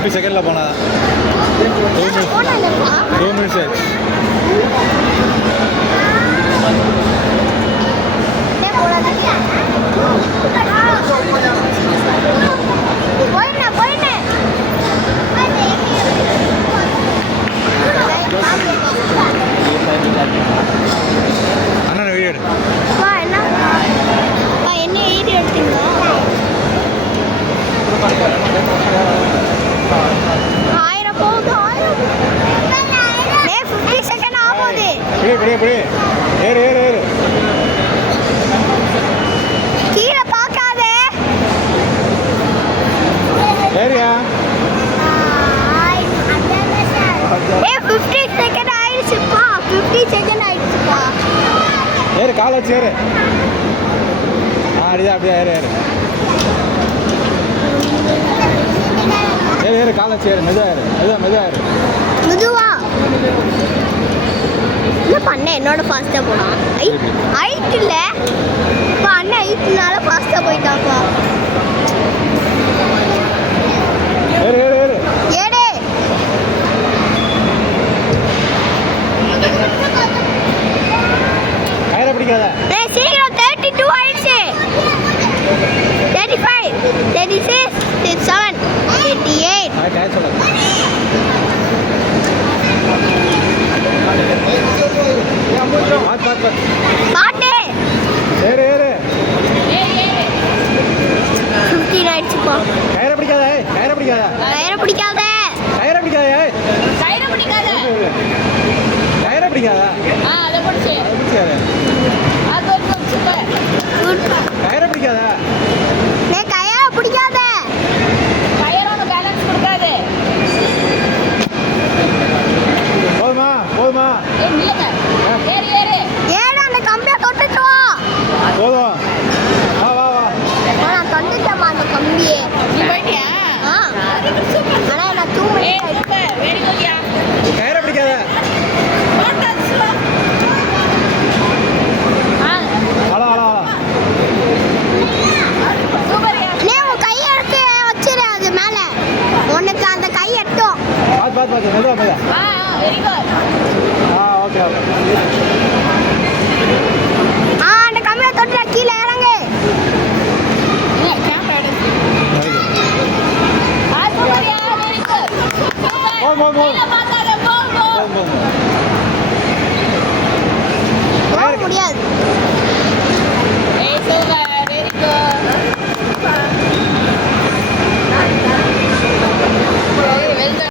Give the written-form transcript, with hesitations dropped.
50 செகண்டில் போனால் 2 மினிட்ஸ் ஆச்சு. அண்ணா வீடியோ எடு. என்ன வீடியோ எடுத்தீங்க? 1000 போகுது. 50 செகண்ட் ஆகுது. ஏறு ஏறு ஏறு. கீழே பார்க்காத. ஏறியா? 50 செகண்ட் ஆயிடுச்சுப்பா. 50 செகண்ட் ஆயிடுச்சுப்பா. ஏறு, காலை வச்சு ஏறு. அப்படியே அப்படியே ஏறு ஏறு ஏறு ஏறு, காலை வச்சு ஏறு. மெதுவா ஏறு, மெதுவா ஏறு. மெதுவா என்ன பண்ண? என்னோட ஃபாஸ்ட்டாக போனான். ஹைட் இல்லை இப்போ அண்ணன் ஹைட்னால ஃபாஸ்ட்டாக போயிட்டாப்பா. ஏறு ஏறு ஏறு. ஏடே கயிறை பிடிக்காத. சீக்கிரம். 32 ஆயிடுச்சு. 35 36 37 38. கயிறு சொல்ல. பாட்டு ஏறு ஏறு. 15 ஆயிடுச்சுப்பா. கயிறை பிடிக்காத. கயிறை பிடிக்காத. கயிறை பிடிக்காத. கயிறை பிடிக்காத. கயிறை பிடிக்காத. கயிறை பிடிக்காத. அதை பிடிச்சி பிடிக்காத. குட். கயிறை பிடிக்காத. கயிறை பிடிக்காத. கயிறோட பேலன்ஸ் கொடுக்காது. போதுமா போதுமா? ஏறு ஏறு ஏறு. அந்த கம்பியை தொட்டுட்டு வா. போதும். வா வா வா. நான் தொட்டுட்டேம்மா அந்த கம்பியை. நீ போயிட்டியா? ஆனால் நான் தூங்குறேன். கயிறை பிடிக்காத. அலா அலா அலா. நீ உன் கையை எடுத்து வச்சிரு அது மேலே. உனக்கு அந்த கை எட்டும். பார்த்து மெதுவா மெதுவா. Okay okay. அந்த கம்பியை தொட்டு கீழே இறங்கு. போதும் போதும் போதும்.